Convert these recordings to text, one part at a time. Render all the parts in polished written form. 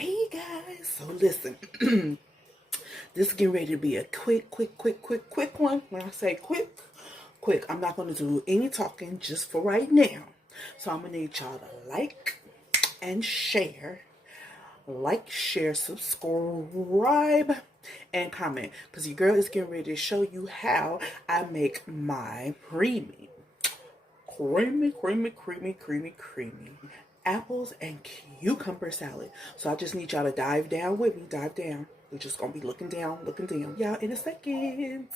Hey guys, so listen, this is getting ready to be a quick one. When I say quick, I'm not going to do any talking just for right now. So I'm going to need y'all to like and share. Like, share, subscribe, and comment. Because your girl is getting ready to show you how I make my creamy apples and cucumber salad. So I just need y'all to dive down with me. Dive down. We're just gonna be looking down. Y'all in a second.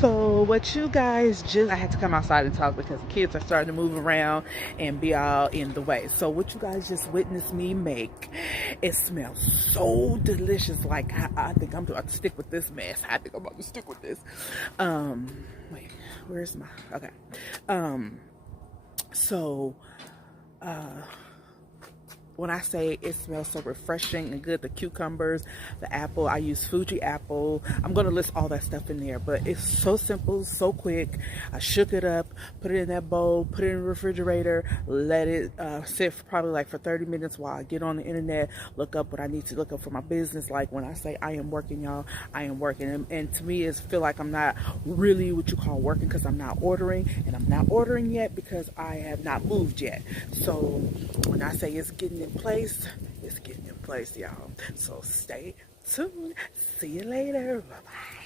So what you guys just, I had to come outside and talk because kids are starting to move around and be all in the way. So what you guys just witnessed me make, it smells so delicious. Like I think I'm about to stick with this mess. I think I'm about to stick with this. Wait, where's my, okay. So, when I say it smells so refreshing and good, the cucumbers, the apple, I use Fuji apple. I'm going to list all that stuff in there, but it's so simple, so quick. I shook it up, put it in that bowl, put it in the refrigerator, let it sit for probably like for 30 minutes while I get on the internet, look up what I need to look up for my business. Like when I say I am working, y'all, I am working. And to me, it's feel like I'm not really what you call working because I'm not ordering, and I'm not ordering yet because I have not moved yet. So when I say it's getting in place, it's getting in place, y'all. So stay tuned. See you later. Bye-bye.